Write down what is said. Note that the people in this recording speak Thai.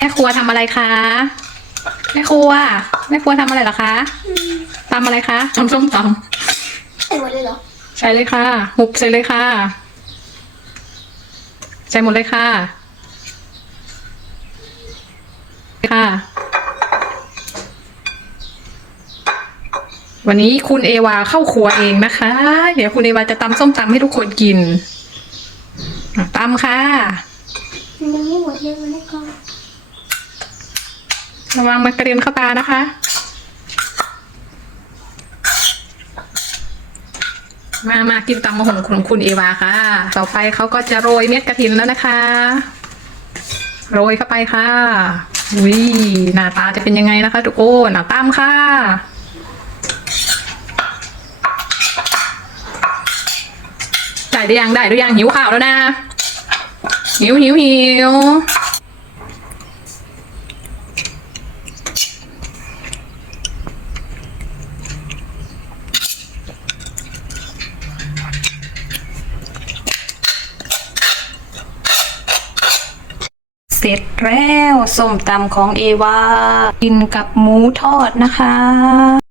แม่ครัวทำอะไรคะแม่ครัวแม่ครัวทำอะไรเหรอคะตำอะไรคะตำส้มตใส่หมดเลยเหรอำใส่เลยค่ะหุบใส่เลยค่ะใส่หมดเลยค่ะค่ะ วันนี้คุณเอวาเข้าครัวเองนะคะ เดี๋ยวคุณเอวาจะตำส้มตำให้ทุกคนกินอะตำค่ะมันยังไม่หมดเลยมันไม่กอง ระวังมันกระเด็นเข้าตานะคะ มามากินตำมะฮงของคุณเอวาค่ะ ต่อไปเขาก็จะโรยเม็ดกระถินแล้วนะคะ โรยเข้าไปค่ะอุ้ยหน้าตาจะเป็นยังไงนะคะทุกคนหน้าตามค่ะได้หรือยังได้หรือยังหิวข้าวแล้วนะหิวหิวหิว เสร็จแล้วส้มตำของเอวา กินกับหมูทอดนะคะ